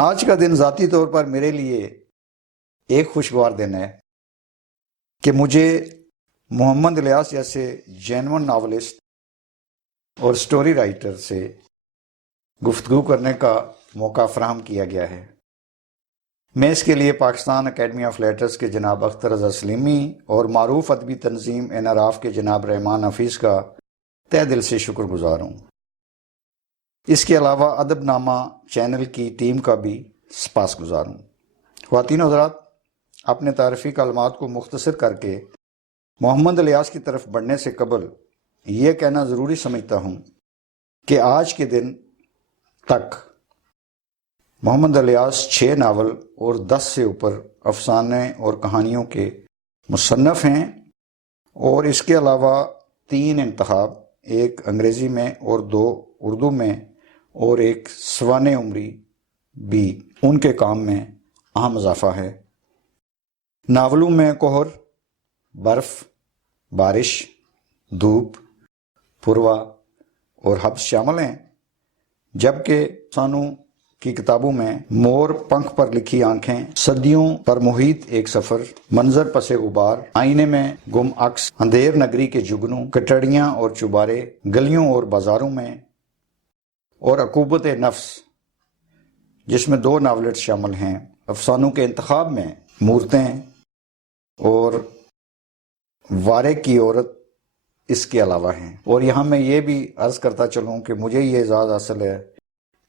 آج کا دن ذاتی طور پر میرے لیے ایک خوشگوار دن ہے کہ مجھے محمد الیاس جیسے جینون ناولسٹ اور سٹوری رائٹر سے گفتگو کرنے کا موقع فراہم کیا گیا ہے۔ میں اس کے لیے پاکستان اکیڈمی آف لیٹرز کے جناب اختر رضا سلیمی اور معروف ادبی تنظیم انعراف کے جناب رحمان حفیظ کا تہ دل سے شکر گزار ہوں۔ اس کے علاوہ ادب نامہ چینل کی ٹیم کا بھی سپاس گزار ہوں۔ خواتین و حضرات، اپنے تعارفی کلمات کو مختصر کر کے محمد الیاس کی طرف بڑھنے سے قبل یہ کہنا ضروری سمجھتا ہوں کہ آج کے دن تک محمد الیاس 6 ناول اور 10 سے اوپر افسانے اور کہانیوں کے مصنف ہیں، اور اس کے علاوہ 3 انتخاب، ایک انگریزی میں اور 2 اردو میں اور ایک سوانح عمری بھی ان کے کام میں اہم اضافہ ہے۔ ناولوں میں کوہر، برف، بارش، دھوپ، پروا اور حبس شامل ہیں، جبکہ افسانوں کی کتابوں میں مور پنکھ پر لکھی آنکھیں، صدیوں پر محیط ایک سفر، منظر پس غبار، آئینے میں گم عکس، اندھیر نگری کے جگنوں، کٹڑیاں اور چوبارے، گلیوں اور بازاروں میں، اور عقوبت نفس، جس میں 2 ناولٹ شامل ہیں۔ افسانوں کے انتخاب میں مورتیں اور وارے کی عورت اس کے علاوہ ہیں۔ اور یہاں میں یہ بھی عرض کرتا چلوں کہ مجھے یہ اعزاز حاصل ہے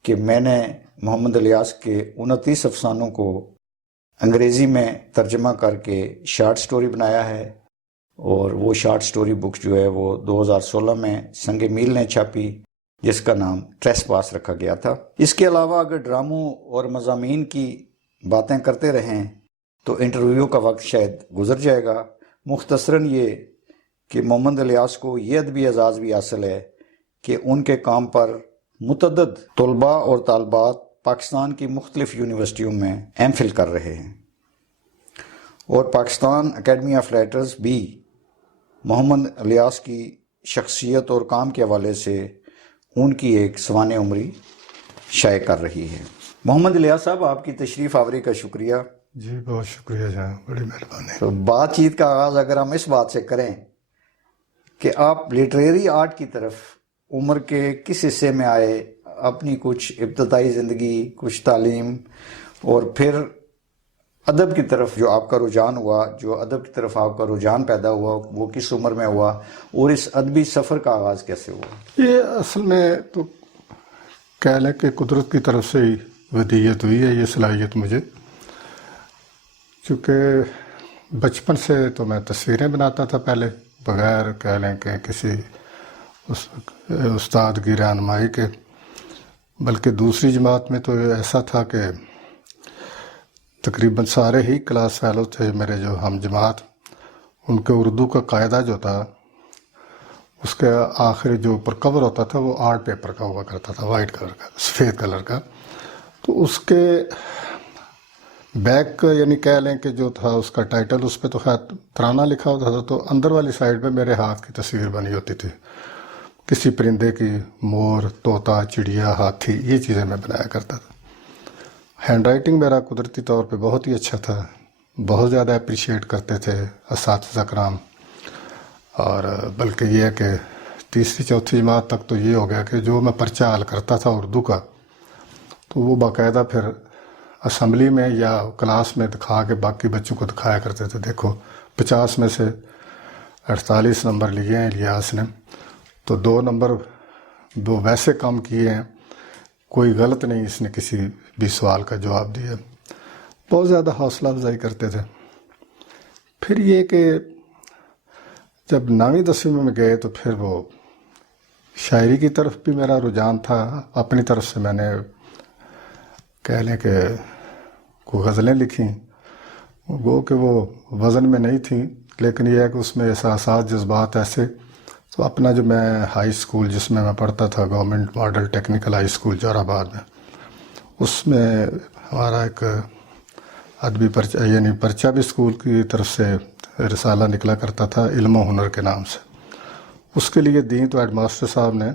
کہ میں نے محمد الیاس کے 29 افسانوں کو انگریزی میں ترجمہ کر کے شارٹ سٹوری بنایا ہے، اور وہ شارٹ سٹوری بک جو ہے وہ 2016 میں سنگ میل نے چھاپی، جس کا نام ٹریس پاس رکھا گیا تھا۔ اس کے علاوہ اگر ڈراموں اور مضامین کی باتیں کرتے رہیں تو انٹرویو کا وقت شاید گزر جائے گا۔ مختصراً یہ کہ محمد الیاس کو یہ ادبی اعزاز بھی حاصل ہے کہ ان کے کام پر متعدد طلباء اور طالبات پاکستان کی مختلف یونیورسٹیوں میں ایم فل کر رہے ہیں، اور پاکستان اکیڈمی آف لیٹرز بھی محمد الیاس کی شخصیت اور کام کے حوالے سے ان کی ایک سوانح عمری شائع کر رہی ہے۔ محمد الیاس صاحب، آپ کی تشریف آوری کا شکریہ۔ جی بہت شکریہ جناب، بڑی مہربانی۔ تو بات چیت کا آغاز اگر ہم اس بات سے کریں کہ آپ لٹریری آرٹ کی طرف عمر کے کس حصے میں آئے، اپنی کچھ ابتدائی زندگی، کچھ تعلیم، اور پھر ادب کی طرف جو آپ کا رجحان ہوا، جو ادب کی طرف آپ کا رجحان پیدا ہوا، وہ کس عمر میں ہوا، اور اس ادبی سفر کا آغاز کیسے ہوا؟ یہ اصل میں تو کہہ لیں کہ قدرت کی طرف سے ہی ودیت ہوئی ہے یہ صلاحیت مجھے، چونکہ بچپن سے تو میں تصویریں بناتا تھا پہلے، بغیر کہہ لیں کہ کسی استاد کی رہنمائی کے، بلکہ دوسری جماعت میں تو ایسا تھا کہ تقریباً سارے ہی کلاس فیلو تھے میرے جو ہم جماعت، ان کے اردو کا قاعدہ جو تھا اس کے آخری جو اوپر کور ہوتا تھا وہ آرٹ پیپر کا ہوا کرتا تھا، وائٹ کلر کا، سفید کلر کا، تو اس کے بیک یعنی کہہ لیں کہ جو تھا اس کا ٹائٹل، اس پہ تو خیر ترانہ لکھا ہوتا تھا، تو اندر والی سائڈ پہ میرے ہاتھ کی تصویر بنی ہوتی تھی، کسی پرندے کی، مور، طوطا، چڑیا، ہاتھی، یہ چیزیں میں بنایا کرتا تھا۔ ہینڈ رائٹنگ میرا قدرتی طور پہ بہت ہی اچھا تھا، بہت زیادہ اپریشیٹ کرتے تھے اساتذہ کرام، اور بلکہ یہ ہے کہ تیسری چوتھی جماعت تک تو یہ ہو گیا کہ جو میں پرچہ حل کرتا تھا اردو کا، تو وہ باقاعدہ پھر اسمبلی میں یا کلاس میں دکھا کے باقی بچوں کو دکھایا کرتے تھے، دیکھو 50 میں سے 48 نمبر لیے ہیں الیاس نے، تو 2 نمبر وہ ویسے کام کیے ہیں، کوئی غلط نہیں اس نے کسی بھی سوال کا جواب دیا۔ بہت زیادہ حوصلہ افزائی کرتے تھے۔ پھر یہ کہ جب 9ویں 10ویں میں گئے تو پھر وہ شاعری کی طرف بھی میرا رجحان تھا، اپنی طرف سے میں نے کہہ لیں کہ کوئی غزلیں لکھیں، وہ کہ وہ وزن میں نہیں تھیں، لیکن یہ ہے کہ اس میں احساسات، جذبات ایسے، تو اپنا جو میں ہائی اسکول جس میں پڑھتا تھا، government model technical high school Jauharabad میں، اس میں ہمارا ایک ادبی پرچہ یعنی پرچہ بھی اسکول کی طرف سے رسالہ نکلا کرتا تھا علم و ہنر کے نام سے، اس کے لیے دیں تو ہیڈ ماسٹر صاحب نے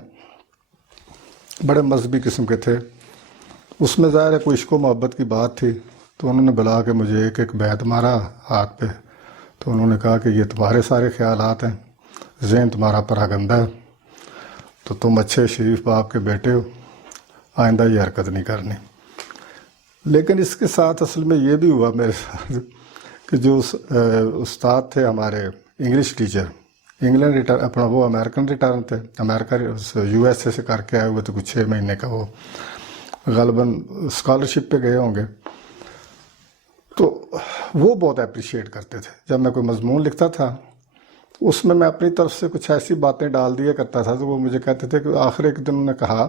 بڑے مذہبی قسم کے تھے، اس میں ظاہر ہے کوئی عشق و محبت کی بات تھی، تو انہوں نے بلا کے مجھے ایک ایک بیت مارا ہاتھ پہ، تو انہوں نے کہا کہ یہ تمہارے سارے خیالات ہیں، ذہن تمہارا پراگندہ ہے، تو تم اچھے شریف باپ کے بیٹے ہو، آئندہ یہ حرکت نہیں کرنی۔ لیکن اس کے ساتھ اصل میں یہ بھی ہوا میرے ساتھ کہ جو استاد تھے ہمارے انگلش ٹیچر، انگلینڈ اپنا وہ امریکن ریٹرن تھے، امریکہ یو ایس اے سے کر کے آئے ہوئے تھے، کچھ 6 مہینے کا، وہ غالباً اسکالرشپ پہ گئے ہوں گے، تو وہ بہت اپریشیٹ کرتے تھے جب میں کوئی مضمون لکھتا تھا، اس میں اپنی طرف سے کچھ ایسی باتیں ڈال دیا کرتا تھا، تو وہ مجھے کہتے تھے کہ آخر ایک دن انہوں نے کہا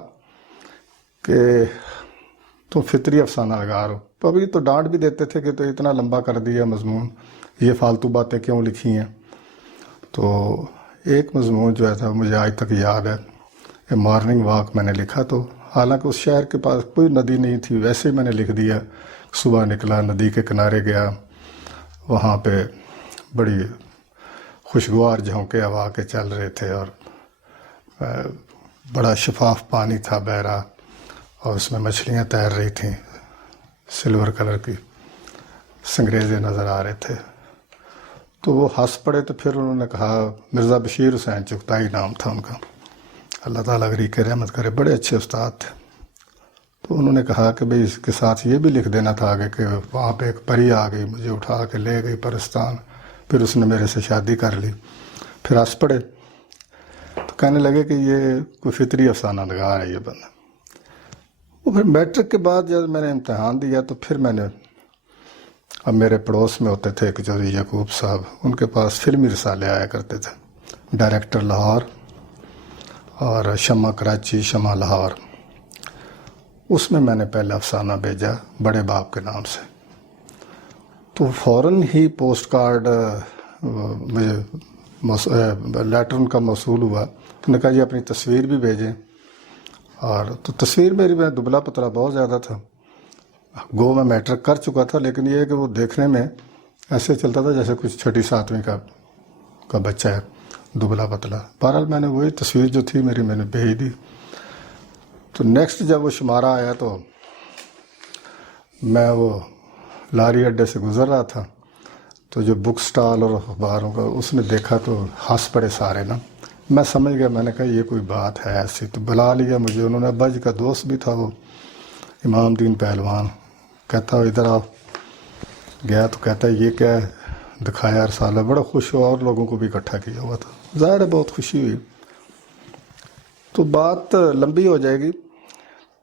کہ تم فطری افسانہ نگار ہو، تو ابھی تو ڈانٹ بھی دیتے تھے کہ تو اتنا لمبا کر دیا مضمون، یہ فالتو باتیں کیوں لکھی ہیں۔ تو ایک مضمون جو ہے مجھے آج تک یاد ہے، کہ مارننگ واک میں نے لکھا، تو حالانکہ اس شہر کے پاس کوئی ندی نہیں تھی، ویسے ہی میں نے لکھ دیا، صبح نکلا، ندی کے کنارے گیا، وہاں پہ بڑی خوشگوار جھونکے ہوا کے چل رہے تھے، اور بڑا شفاف پانی تھا بہہ رہا، اور اس میں مچھلیاں تیر رہی تھیں سلور کلر کی، سنگریزے نظر آ رہے تھے۔ تو وہ ہنس پڑے، تو پھر انہوں نے کہا، مرزا بشیر حسین چغتائی نام تھا ان کا، اللہ تعالیٰ غریق کے رحمت کرے، بڑے اچھے استاد تھے۔ تو انہوں نے کہا کہ بھئی اس کے ساتھ یہ بھی لکھ دینا تھا آگے کہ وہاں پہ ایک پری آ گئی، مجھے اٹھا کے لے گئی پرستان، پھر اس نے میرے سے شادی کر لی۔ پھر ہنس پڑے، تو کہنے لگے کہ یہ کوئی فطری افسانہ نگار ہے یہ بندہ۔ وہ پھر میٹرک کے بعد جب میں نے امتحان دیا، تو پھر میں نے، اب میرے پڑوس میں ہوتے تھے ایک چودھری یعقوب صاحب، ان کے پاس فلمی رسالے آیا کرتے تھے، ڈائریکٹر لاہور اور شمع کراچی، شمع لاہور، اس میں نے پہلا افسانہ بھیجا بڑے باپ کے نام سے، تو فوراً ہی پوسٹ کارڈ مجھے لیٹر ان کا موصول ہوا، انہوں نے کہا جی اپنی تصویر بھی بھیجیں، اور تو تصویر میری میں دبلا پتلا بہت زیادہ تھا، گو میں میٹرک کر چکا تھا، لیکن یہ ہے کہ وہ دیکھنے میں ایسے چلتا تھا جیسے کچھ 6 7ویں کا بچہ ہے، دبلا پتلا۔ بہرحال میں نے وہی تصویر جو تھی میری، میں نے بھیج دی۔ تو نیکسٹ جب وہ شمارہ آیا، تو میں وہ لاری اڈے سے گزر رہا تھا، تو جو بک سٹال اور اخباروں کا، اس نے دیکھا تو ہنس پڑے سارے نا، میں سمجھ گیا، میں نے کہا یہ کوئی بات ہے ایسی، تو بلا لیا مجھے انہوں نے، ابا جی کا دوست بھی تھا وہ امام دین پہلوان، کہتا ادھر آؤ، گیا تو کہتا ہے یہ کیا ہے، دکھایا رسالہ، بڑا خوش ہوا، اور لوگوں کو بھی اکٹھا کیا ہوا تھا، ظاہر ہے بہت خوشی ہوئی۔ تو بات لمبی ہو جائے گی،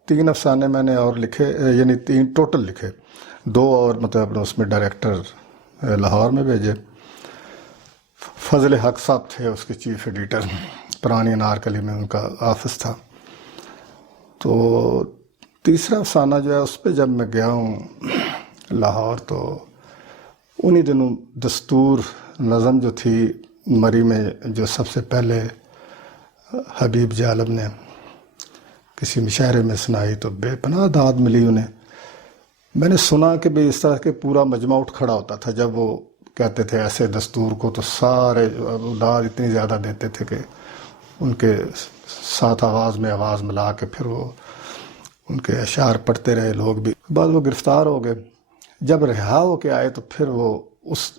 3 افسانے میں نے اور لکھے، یعنی 3 ٹوٹل لکھے، 2 اور مطلب اس میں ڈائریکٹر لاہور میں بھیجے، فضل حق صاحب تھے اس کے چیف ایڈیٹر، پرانی انارکلی میں ان کا آفس تھا۔ تو تیسرا افسانہ جو ہے اس پہ جب میں گیا ہوں لاہور، تو انہی دنوں دستور نظم جو تھی مری میں، جو سب سے پہلے حبیب جالب نے کسی مشاعرے میں سنائی، تو بے پناہ داد ملی انہیں۔ میں نے سنا کہ بھئی اس طرح کے پورا مجمع اٹھ کھڑا ہوتا تھا جب وہ کہتے تھے ایسے دستور کو، تو سارے داد اتنی زیادہ دیتے تھے کہ ان کے ساتھ آواز میں آواز ملا کے پھر وہ ان کے اشعار پڑھتے رہے لوگ بھی۔ بعد وہ گرفتار ہو گئے، جب رہا ہو کے آئے، تو پھر وہ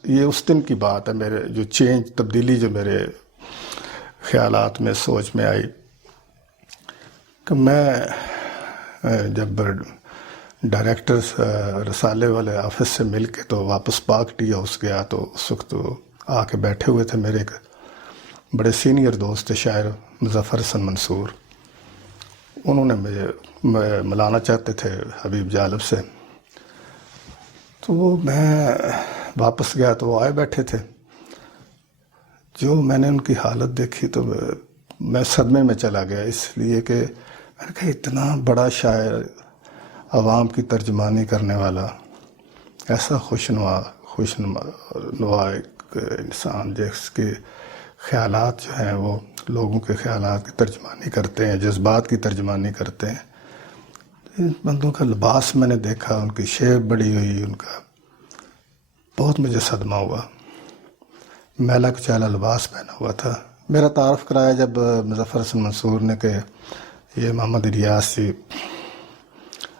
یہ اس دن کی بات ہے، میرے جو تبدیلی جو میرے خیالات میں، سوچ میں آئی، کہ میں جب ڈائریکٹر رسالے والے آفس سے مل کے تو واپس پاک ٹی ہاؤس گیا، تو اس وقت آ کے بیٹھے ہوئے تھے میرے ایک بڑے سینئر دوست شاعر مظفر حسن منصور، انہوں نے مجھے ملانا چاہتے تھے حبیب جالب سے، تو وہ میں واپس گیا تو وہ آئے بیٹھے تھے، جو میں نے ان کی حالت دیکھی تو میں صدمے میں چلا گیا، اس لیے کہ میں نے کہا اتنا بڑا شاعر، عوام کی ترجمانی کرنے والا، ایسا خوشنما ایک انسان جس کے خیالات جو ہیں وہ لوگوں کے خیالات کی ترجمانی کرتے ہیں، جذبات کی ترجمانی کرتے ہیں۔ ان بندوں کا لباس میں نے دیکھا، ان کی شیپ بڑی ہوئی، ان کا بہت مجھے صدمہ ہوا، میلا کچیلا لباس پہنا ہوا تھا۔ میرا تعارف کرایا جب مظفر حسن منصور نے کہ یہ محمد الیاس جی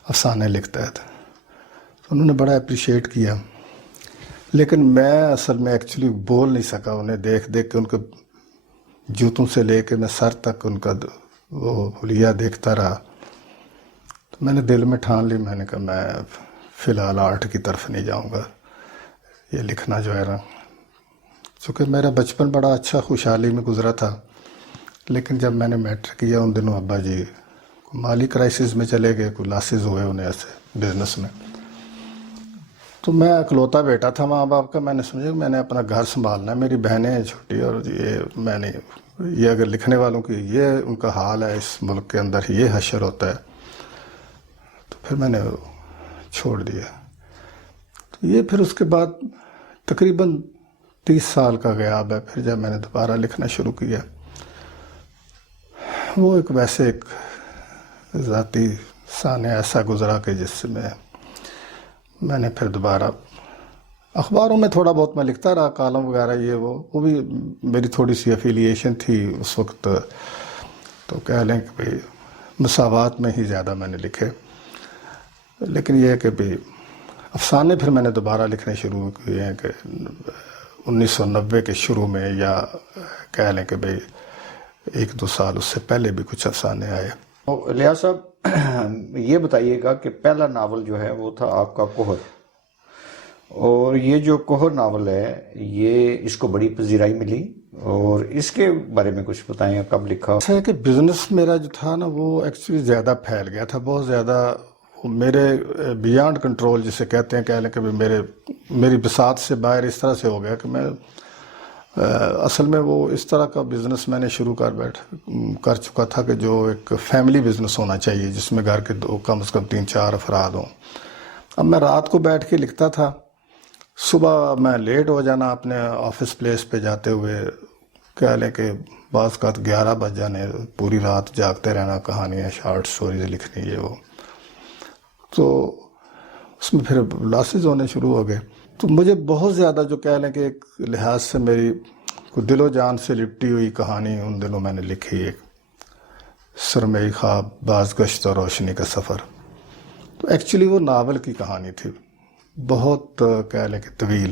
افسانے لکھتا ہے. تو انہوں نے بڑا اپریشیٹ کیا، لیکن میں اصل میں ایکچولی بول نہیں سکا. انہیں دیکھ دیکھ کے ان کے جوتوں سے لے کے میں سر تک ان کا وہ حلیہ دیکھتا رہا. تو میں نے دل میں ٹھان لی، میں نے کہا میں فی الحال آرٹ کی طرف نہیں جاؤں گا. یہ لکھنا جو ہے نا، چونکہ میرا بچپن بڑا اچھا خوشحالی میں گزرا تھا، لیکن جب میں نے میٹرک کیا ان دنوں ابا جی مالی کرائسس میں چلے گئے، کوئی لاسز ہوئے انہیں ایسے بزنس میں. تو میں اکلوتا بیٹا تھا ماں باپ کا. میں نے سمجھا کہ میں نے اپنا گھر سنبھالنا ہے، میری بہنیں ہیں چھوٹی، اور میں نے یہ اگر لکھنے والوں کی یہ ان کا حال ہے اس ملک کے اندر، یہ حشر ہوتا ہے، تو پھر میں نے چھوڑ دیا. تو یہ پھر اس کے بعد تقریباً 30 سال کا غیاب ہے. پھر جب میں نے دوبارہ لکھنا شروع کیا، وہ ایک ویسے ایک ذاتی سانحہ ایسا گزرا کہ جس میں نے پھر دوبارہ اخباروں میں تھوڑا بہت میں لکھتا رہا، کالم وغیرہ یہ وہ بھی میری تھوڑی سی افیلیشن تھی اس وقت. تو کہہ لیں کہ بھئی مساوات میں ہی زیادہ میں نے لکھے. لیکن یہ ہے کہ بھئی افسانے پھر میں نے دوبارہ لکھنے شروع کیے ہیں کہ 1990 کے شروع میں، یا کہہ لیں کہ بھئی 1-2 سال اس سے پہلے بھی کچھ افسانے آئے. الیاس صاحب یہ بتائیے گا کہ پہلا ناول جو ہے وہ تھا آپ کا کوہر، اور یہ جو کوہر ناول ہے یہ اس کو بڑی پذیرائی ملی، اور اس کے بارے میں کچھ بتائیں، کب لکھا؟ ایسا ہے کہ بزنس میرا جو تھا نا وہ ایکچولی زیادہ پھیل گیا تھا، بہت زیادہ میرے بیانڈ کنٹرول جسے کہتے ہیں، کہہ لیں کہ میری بساط سے باہر اس طرح سے ہو گیا کہ میں اصل میں وہ اس طرح کا بزنس میں نے شروع کر چکا تھا کہ جو ایک فیملی بزنس ہونا چاہیے، جس میں گھر کے کم از کم 3-4 افراد ہوں. اب میں رات کو بیٹھ کے لکھتا تھا، صبح میں لیٹ ہو جانا اپنے آفس پلیس پہ جاتے ہوئے، کہہ لیں کہ بعض کا 11 بج جانے، پوری رات جاگتے رہنا، کہانیاں شارٹ سٹوریز لکھنی یہ وہ. تو اس میں پھر لاسز ہونے شروع ہو گئے. تو مجھے بہت زیادہ جو کہہ لیں کہ ایک لحاظ سے میری دل و جان سے لپٹی ہوئی کہانی ان دنوں میں نے لکھی، ایک سرمئی خواب، باز گشت اور روشنی کا سفر. تو ایکچولی وہ ناول کی کہانی تھی، بہت کہہ لیں کہ طویل.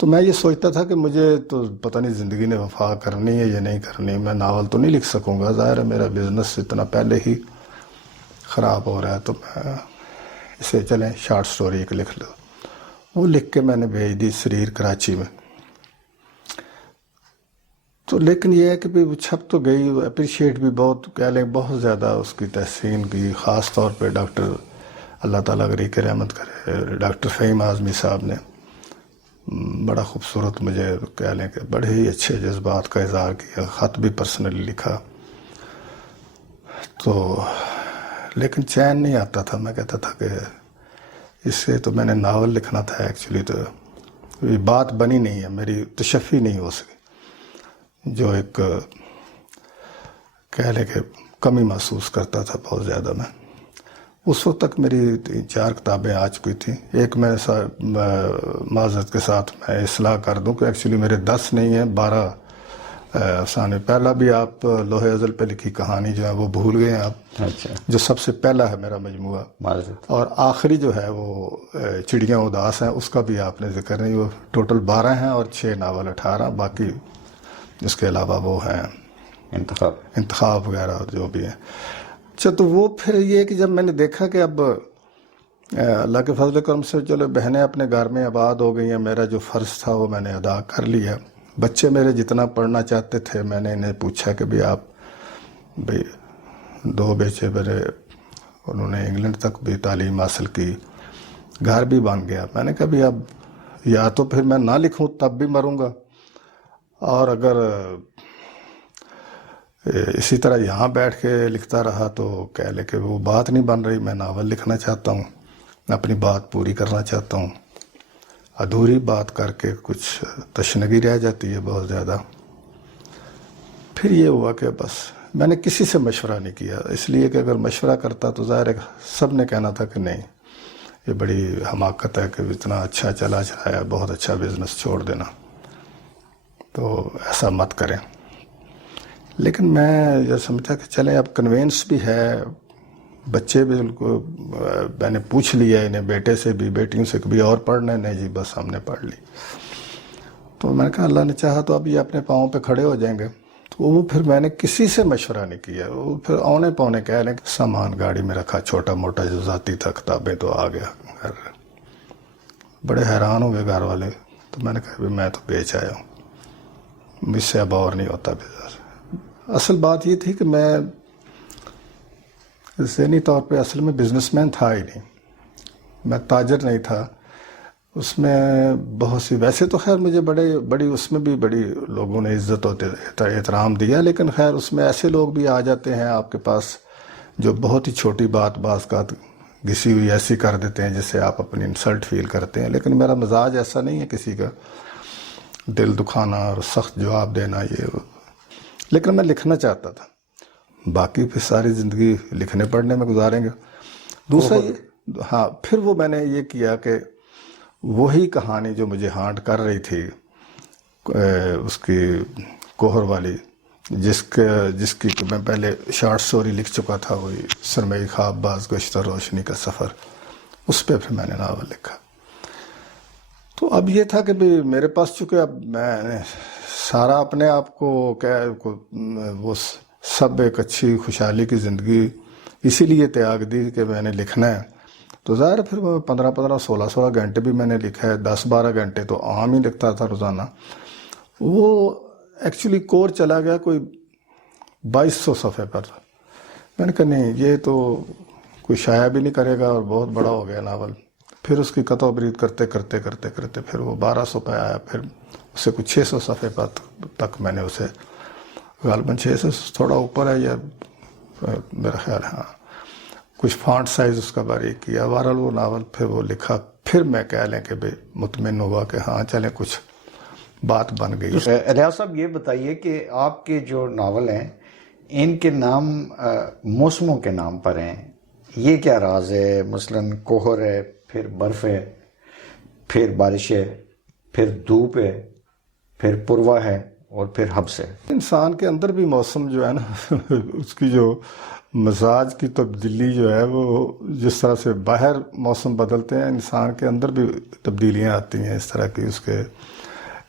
تو میں یہ سوچتا تھا کہ مجھے تو پتہ نہیں زندگی نے وفا کرنی ہے یا نہیں کرنی، میں ناول تو نہیں لکھ سکوں گا، ظاہر ہے میرا بزنس اتنا پہلے ہی خراب ہو رہا ہے، تو میں اسے چلیں شارٹ سٹوری ایک لکھ لو. وہ لکھ کے میں نے بھیج دی سریر کراچی میں. تو لیکن یہ ہے کہ وہ چھپ تو گئی، اپریشیٹ بھی بہت کہہ لیں بہت زیادہ اس کی تحسین کی، خاص طور پہ ڈاکٹر، اللہ تعالیٰ غریق رحمت کرے، ڈاکٹر فہیم اعظمی صاحب نے بڑا خوبصورت مجھے کہہ لیں کہ بڑے ہی اچھے جذبات کا اظہار کیا، خط بھی پرسنلی لکھا. تو لیکن چین نہیں آتا تھا، میں کہتا تھا کہ اس سے تو میں نے ناول لکھنا تھا ایکچولی. تو یہ بات بنی نہیں ہے، میری تشفی نہیں ہو سکی، جو ایک کہہ لیں کہ کمی محسوس کرتا تھا بہت زیادہ میں. اس وقت تک میری 3-4 کتابیں آ چکی تھیں. ایک میں معذرت کے ساتھ میں اصلاح کر دوں کہ ایکچولی میرے 10 نہیں ہیں، 12 افسانے. پہلا بھی آپ لوہے ازل پہ لکھی کہانی جو ہے وہ بھول گئے ہیں آپ، اچھا، جو سب سے پہلا ہے میرا مجموعہ. معذرت. اور آخری جو ہے وہ چڑیاں اداس ہیں، اس کا بھی آپ نے ذکر نہیں. وہ ٹوٹل 12 ہیں اور 6 ناول 18، باقی اس کے علاوہ وہ ہیں انتخاب وغیرہ جو بھی ہیں. اچھا، تو وہ پھر یہ کہ جب میں نے دیکھا کہ اب اللہ کے فضل و کرم سے چلو بہنیں اپنے گھر میں آباد ہو گئی ہیں، میرا جو فرض تھا وہ میں نے ادا کر لیا. بچے میرے جتنا پڑھنا چاہتے تھے، میں نے انہیں پوچھا کہ بھی آپ، بھئی 2 بیچے میرے انہوں نے انگلینڈ تک بھی تعلیم حاصل کی، گھر بھی بن گیا. میں نے کہا بھی اب یا تو پھر میں نہ لکھوں تب بھی مروں گا، اور اگر اسی طرح یہاں بیٹھ کے لکھتا رہا تو کہہ لے کہ وہ بات نہیں بن رہی. میں ناول لکھنا چاہتا ہوں، اپنی بات پوری کرنا چاہتا ہوں. ادھوری بات کر کے کچھ تشنگی رہ جاتی ہے بہت زیادہ. پھر یہ ہوا کہ بس میں نے کسی سے مشورہ نہیں کیا، اس لیے کہ اگر مشورہ کرتا تو ظاہر ہے سب نے کہنا تھا کہ نہیں، یہ بڑی حماقت ہے کہ اتنا اچھا چلا ہے، بہت اچھا بزنس چھوڑ دینا، تو ایسا مت کریں. لیکن میں یہ سمجھا کہ چلیں اب کنوینس بھی ہے، بچے بھی ان کو میں نے پوچھ لیا انہیں، بیٹے سے بھی بیٹیوں سے کبھی اور پڑھنا ہے؟ نہیں جی بس ہم نے پڑھ لی۔ تو میں نے کہا اللہ نے چاہا تو اب یہ اپنے پاؤں پہ کھڑے ہو جائیں گے۔ تو وہ پھر میں نے کسی سے مشورہ نہیں کیا، وہ پھر اونے پونے کہہ لیں کہ سامان گاڑی میں رکھا، چھوٹا موٹا جو ذاتی تھا کتابیں، تو آ گیا گھر۔ بڑے حیران ہو گئے گھر والے۔ تو میں نے کہا میں تو بیچ آیا ہوں، مجھ سے اب اور نہیں ہوتا بزنس۔ اصل بات یہ تھی کہ میں ذہنی طور پہ اصل میں بزنس مین تھا ہی نہیں، میں تاجر نہیں تھا۔ اس میں بہت سی، ویسے تو خیر مجھے بڑی اس میں بھی بڑی لوگوں نے عزت و احترام دیا، لیکن خیر اس میں ایسے لوگ بھی آ جاتے ہیں آپ کے پاس جو بہت ہی چھوٹی بات بعض کا گھسی ہوئی ایسی کر دیتے ہیں جس سے آپ اپنی انسلٹ فیل کرتے ہیں۔ لیکن میرا مزاج ایسا نہیں ہے کسی کا دل دکھانا اور سخت جواب دینا یہ، لیکن میں لکھنا چاہتا تھا، باقی پھر ساری زندگی لکھنے پڑھنے میں گزاریں گے۔ دوسرا یہ، ہاں پھر وہ میں نے یہ کیا کہ وہی کہانی جو مجھے ہانٹ کر رہی تھی اس کی کوہر والی، جس کی میں پہلے شارٹ سٹوری لکھ چکا تھا، وہی سرمئی خواب باز گشتہ روشنی کا سفر، اس پہ پھر میں نے ناول لکھا۔ تو اب یہ تھا کہ بھی میرے پاس چونکہ اب میں نے سارا اپنے آپ کو وہ سب ایک اچھی خوشحالی کی زندگی اسی لیے تیاگ دی کہ میں نے لکھنا ہے، تو ظاہر ہے پھر 15 16 گھنٹے بھی میں نے لکھا ہے، 10 12 گھنٹے تو عام ہی لکھتا تھا روزانہ۔ وہ ایکچولی کور چلا گیا کوئی 2200 صفحے پر۔ میں نے کہا نہیں یہ تو کوئی شائع بھی نہیں کرے گا، اور بہت بڑا ہو گیا ناول۔ پھر اس کی قطع و برید کرتے پھر وہ 1200 پہ آیا، پھر اسے کچھ 600 صفحے پر تک میں نے اسے، غالباً 600 تھوڑا اوپر ہے یا میرا خیال، ہاں کچھ فانٹ سائز اس کا باریک کیا۔ بہرحال وہ ناول پھر وہ لکھا، پھر میں کہہ لیں کہ بھائی مطمئن ہوا کہ ہاں چلیں کچھ بات بن گئی۔ الیاس صاحب یہ بتائیے کہ آپ کے جو ناول ہیں ان کے نام موسموں کے نام پر ہیں، یہ کیا راز ہے؟ مثلاً کوہر ہے، پھر برف ہے، پھر بارش ہے، پھر دھوپ ہے، پھر پروا ہے، اور پھر حبس ہے۔ انسان کے اندر بھی موسم جو ہے نا اس کی جو مزاج کی تبدیلی جو ہے، وہ جس طرح سے باہر موسم بدلتے ہیں، انسان کے اندر بھی تبدیلیاں آتی ہیں اس طرح کی، اس کے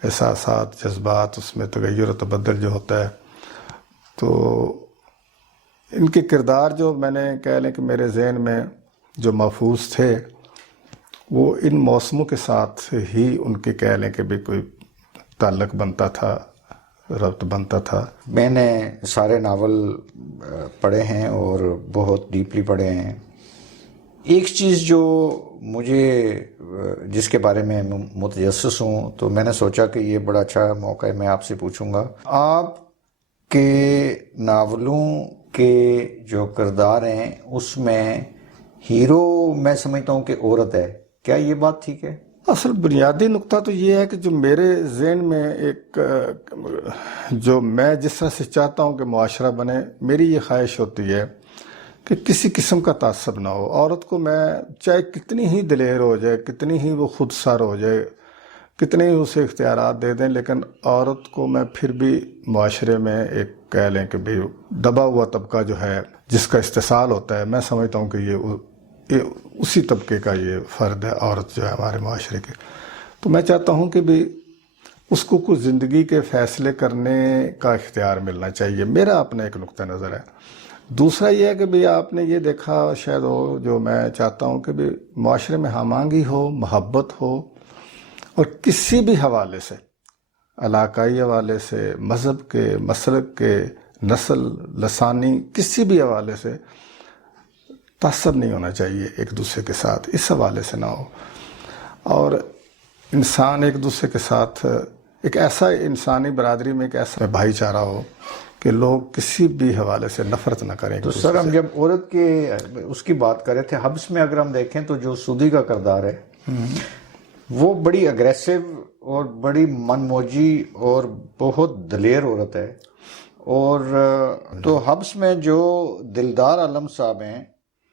احساسات، جذبات، اس میں تغیر و تبدل جو ہوتا ہے۔ تو ان کے کردار جو میں نے کہہ لیں کہ میرے ذہن میں جو محفوظ تھے، وہ ان موسموں کے ساتھ ہی ان کے کہہ لیں کہ بھی کوئی تعلق بنتا تھا، ربط بنتا تھا۔ میں نے سارے ناول پڑھے ہیں اور بہت ڈیپلی پڑھے ہیں۔ ایک چیز جو مجھے جس کے بارے میں متجسس ہوں، تو میں نے سوچا کہ یہ بڑا اچھا موقع ہے، میں آپ سے پوچھوں گا، آپ کے ناولوں کے جو کردار ہیں اس میں ہیرو میں سمجھتا ہوں کہ عورت ہے، کیا یہ بات ٹھیک ہے؟ اصل بنیادی نقطہ تو یہ ہے کہ جو میرے ذہن میں ایک جو میں جس طرح سے چاہتا ہوں کہ معاشرہ بنے، میری یہ خواہش ہوتی ہے کہ کسی قسم کا تعصب نہ ہو۔ عورت کو میں چاہے کتنی ہی دلیر ہو جائے، کتنی ہی وہ خود سر ہو جائے، کتنے ہی اسے اختیارات دے دیں، لیکن عورت کو میں پھر بھی معاشرے میں ایک کہہ لیں کہ بھی دبا ہوا طبقہ جو ہے جس کا استحصال ہوتا ہے، میں سمجھتا ہوں کہ یہ اسی طبقے کا یہ فرد ہے، عورت جو ہے ہمارے معاشرے کے۔ تو میں چاہتا ہوں کہ بھی اس کو کچھ زندگی کے فیصلے کرنے کا اختیار ملنا چاہیے، میرا اپنا ایک نقطہ نظر ہے۔ دوسرا یہ ہے کہ بھی آپ نے یہ دیکھا شاید ہو، جو میں چاہتا ہوں کہ بھی معاشرے میں ہم آہنگی ہو، محبت ہو، اور کسی بھی حوالے سے، علاقائی حوالے سے، مذہب کے، مسلک کے، نسل، لسانی، کسی بھی حوالے سے تعصب نہیں ہونا چاہیے ایک دوسرے کے ساتھ، اس حوالے سے نہ ہو، اور انسان ایک دوسرے کے ساتھ ایک ایسا انسانی برادری میں ایک ایسا بھائی چارہ ہو کہ لوگ کسی بھی حوالے سے نفرت نہ کریں۔ تو سر ہم جب عورت کے اس کی بات کر رہے تھے، حبس میں اگر ہم دیکھیں تو جو سودی کا کردار ہے وہ بڑی اگریسو اور بڑی من موجی اور بہت دلیر عورت ہے، اور تو حبس میں جو دلدار عالم صاحب ہیں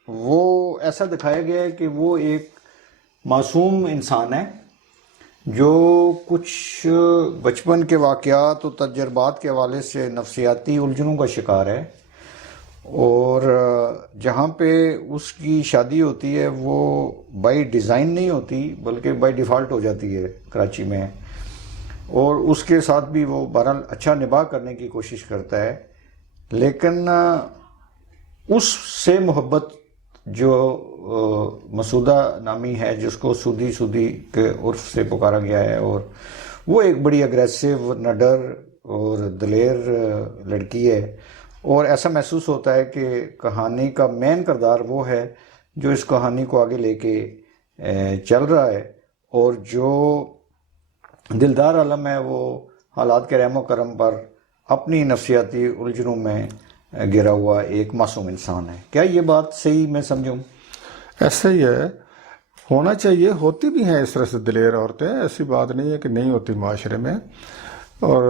وہ ایسا دکھایا گیا ہے کہ وہ ایک معصوم انسان ہے جو کچھ بچپن کے واقعات و تجربات کے حوالے سے نفسیاتی الجھنوں کا شکار ہے، اور جہاں پہ اس کی شادی ہوتی ہے وہ بائی ڈیزائن نہیں ہوتی بلکہ بائی ڈیفالٹ ہو جاتی ہے کراچی میں، اور اس کے ساتھ بھی وہ بہرحال اچھا نباہ کرنے کی کوشش کرتا ہے، لیکن اس سے محبت جو مسعودہ نامی ہے، جس کو سودی کے عرف سے پکارا گیا ہے، اور وہ ایک بڑی اگریسو، نڈر اور دلیر لڑکی ہے، اور ایسا محسوس ہوتا ہے کہ کہانی کا مین کردار وہ ہے جو اس کہانی کو آگے لے کے چل رہا ہے، اور جو دلدار عالم ہے وہ حالات کے رحم و کرم پر اپنی نفسیاتی الجھنوں میں گرا ہوا ایک معصوم انسان ہے۔ کیا یہ بات صحیح میں سمجھوں؟ ایسا ہی ہے، ہونا چاہیے، ہوتی بھی ہیں اس طرح سے دلیر عورتیں، ایسی بات نہیں ہے کہ نہیں ہوتی معاشرے میں۔ اور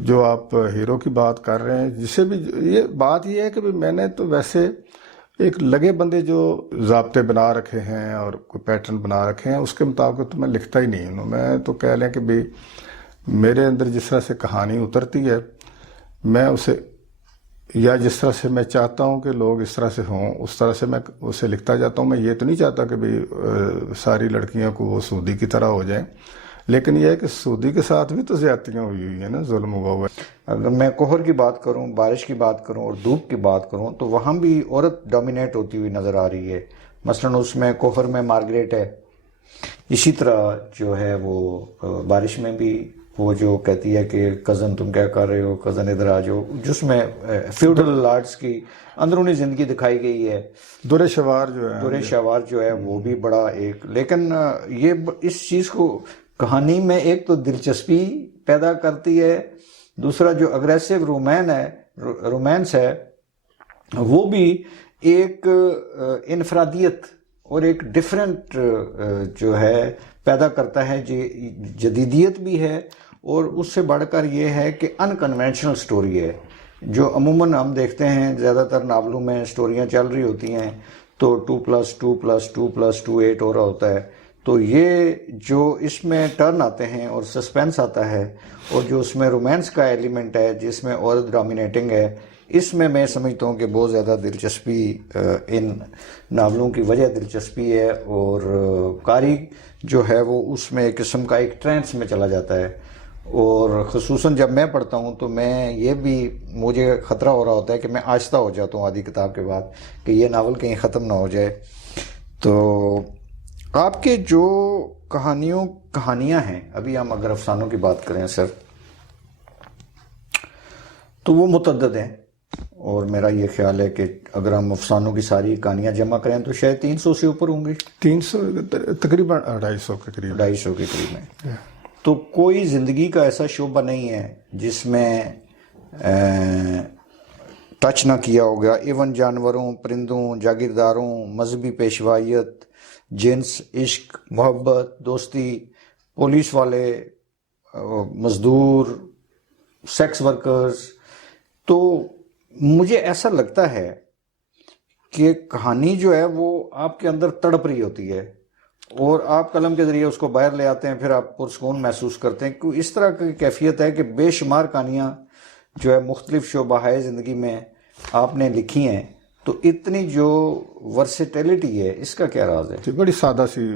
جو آپ ہیرو کی بات کر رہے ہیں، جسے بھی یہ بات یہ ہے کہ میں نے تو ویسے ایک لگے بندے جو ضابطے بنا رکھے ہیں اور کوئی پیٹرن بنا رکھے ہیں، اس کے مطابق تو میں لکھتا ہی نہیں ہوں۔ میں تو کہہ لیں کہ بھی میرے اندر جس طرح سے کہانی اترتی ہے، میں اسے، یا جس طرح سے میں چاہتا ہوں کہ لوگ اس طرح سے ہوں، اس طرح سے میں اسے لکھتا جاتا ہوں۔ میں یہ تو نہیں چاہتا کہ بھی ساری لڑکیوں کو وہ سعودی کی طرح ہو جائیں، لیکن یہ ہے کہ سعودی کے ساتھ بھی تو زیادتیاں ہوئی ہیں نا، ظلم ہوا ہوا ہے۔ اگر میں کوہر کی بات کروں، بارش کی بات کروں اور دھوپ کی بات کروں، تو وہاں بھی عورت ڈومینیٹ ہوتی ہوئی نظر آ رہی ہے۔ مثلاً اس میں کوہر میں مارگریٹ ہے، اسی طرح جو ہے وہ بارش میں بھی وہ جو کہتی ہے کہ کزن تم کیا کر رہے ہو، کزن ادھر آ جاؤ، جس میں فیوڈل لارڈس کی اندرونی زندگی دکھائی گئی ہے۔ دور شوار جو ہے، دور شوار جو ہے وہ بھی بڑا ایک، لیکن یہ اس چیز کو کہانی میں ایک تو دلچسپی پیدا کرتی ہے، دوسرا جو اگریسو رومانس ہے وہ بھی ایک انفرادیت اور ایک ڈیفرنٹ جو ہے پیدا کرتا ہے، جدیدیت بھی ہے، اور اس سے بڑھ کر یہ ہے کہ ان کنونشنل سٹوری ہے۔ جو عموماً ہم دیکھتے ہیں زیادہ تر ناولوں میں سٹوریاں چل رہی ہوتی ہیں تو 2+2+2+2 8 ہو رہا ہوتا ہے، تو یہ جو اس میں ٹرن آتے ہیں اور سسپینس آتا ہے، اور جو اس میں رومانس کا ایلیمنٹ ہے جس میں عورت ڈومینیٹنگ ہے، اس میں سمجھتا ہوں کہ بہت زیادہ دلچسپی ان ناولوں کی وجہ دلچسپی ہے، اور قاری جو ہے وہ اس میں ایک قسم کا ایک ٹرینس میں چلا جاتا ہے۔ اور خصوصاً جب میں پڑھتا ہوں تو میں یہ بھی، مجھے خطرہ ہو رہا ہوتا ہے کہ میں آہستہ ہو جاتا ہوں آدھی کتاب کے بعد، کہ یہ ناول کہیں ختم نہ ہو جائے۔ تو آپ کے جو کہانیاں ہیں، ابھی ہم اگر افسانوں کی بات کریں سر، تو وہ متعدد ہیں، اور میرا یہ خیال ہے کہ اگر ہم افسانوں کی ساری کہانیاں جمع کریں تو شاید 300 سے اوپر ہوں گی، 300 تقریباً 250 کے قریب، 250 کے قریب میں۔ تو کوئی زندگی کا ایسا شعبہ نہیں ہے جس میں ٹچ نہ کیا ہوگا، ایون جانوروں، پرندوں، جاگیرداروں، مذہبی پیشوائیت، جنس، عشق، محبت، دوستی، پولیس والے، مزدور، سیکس ورکرز۔ تو مجھے ایسا لگتا ہے کہ کہانی جو ہے وہ آپ کے اندر تڑپ رہی ہوتی ہے، اور آپ قلم کے ذریعے اس کو باہر لے آتے ہیں، پھر آپ پرسکون محسوس کرتے ہیں۔ کہ اس طرح کی کیفیت ہے کہ بے شمار کہانیاں جو ہے مختلف شعبہ زندگی میں آپ نے لکھی ہیں، تو اتنی جو ورسٹیلٹی ہے، اس کا کیا راز ہے؟ بڑی سادہ سی